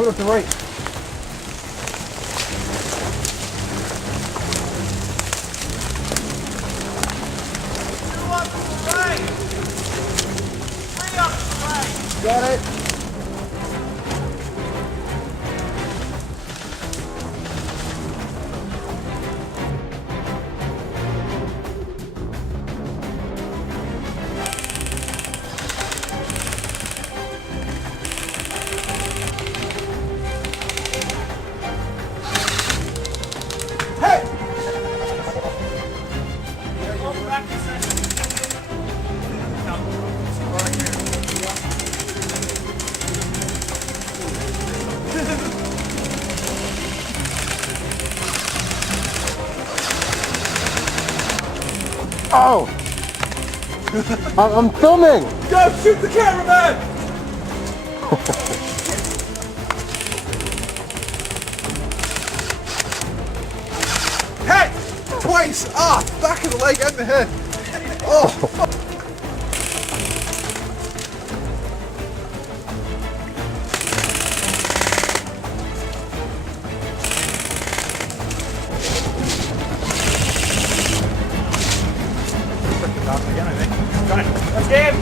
coming up the right. Two up to the right. Three up to the right. Got it. Back to center. Oh! I'm filming! Go shoot the cameraman! Head! Twice! Ah! Back of the leg and the head! Oh! Again, I think. Got it. That's game!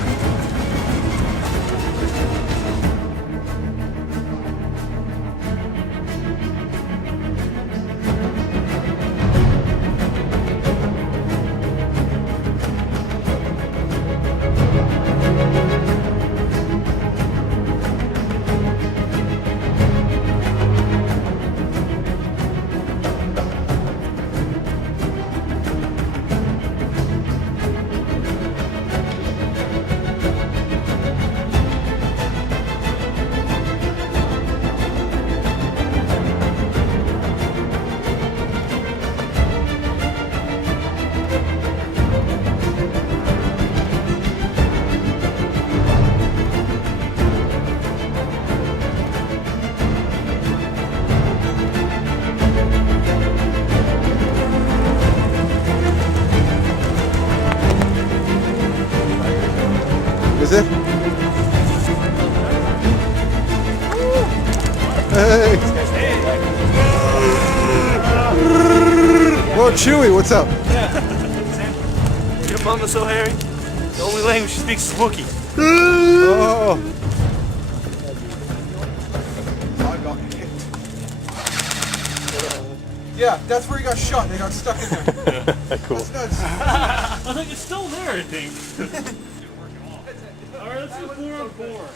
Is it? Hey! Whoa, Chewy, what's up? Your mama so hairy? The only language she speaks is Wookiee. Oh! I got kicked. Yeah, that's where he got shot. They got stuck in there. Cool. That's nuts. I think it's still there, I think. Alright, let's do 4 on 4.